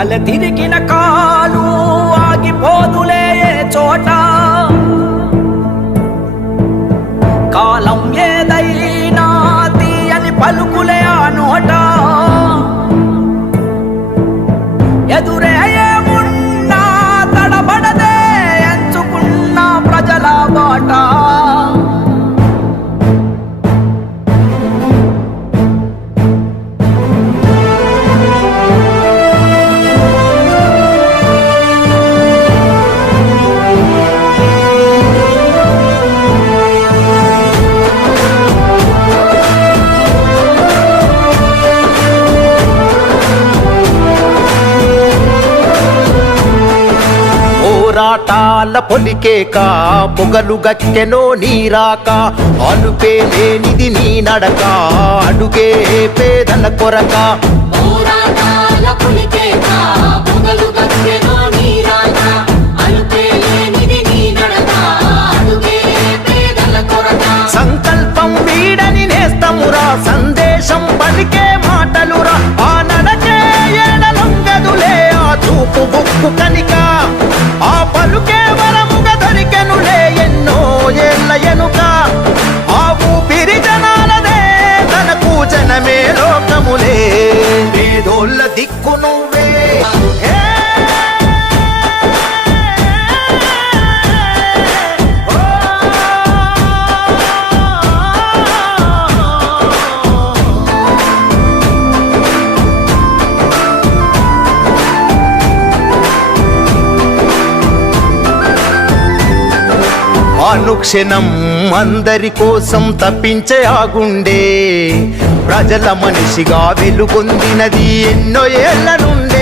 కల తిరిగిన కాలు ఆగిపోదులే చోట కాలం ఏదైనా తీయని పలుకులే ఆ నోట ఎదురే ఏమున్నా తడబడదే ఎంచుకున్న ప్రజల బాట పోరాటాల పొలికేక పొగలు గక్కెనో నీరాక అలుపే లేనిది నీ నడక అడుగే పేదల కొరక పోరాటాల పొలికేక పొగలు గక్కెనో నీరాక అలుపే లేనిది నీ నడక అడుగే పేదల కొరక సంకల్పం వీడని నేస్తమురా సందేశం పలికే మాటలురా ఆ నడకే ఎడలొంగదులే ఆ చూపు బుక్కు కనిక ఆ పలుకే వరముగా దొరికెనులే ఎన్నో ఏళ్ళ ఎనుక ఆ ఊపిరి జనాలదే తనకు జనమే లోకములే పేదోళ్ళ దిక్కు నువ్వే అనుక్షణం అందరి కోసం తప్పించే ఆగుండే ప్రజల మనిషిగా వెలుగొందినది ఎన్నో ఏళ్ల నుండే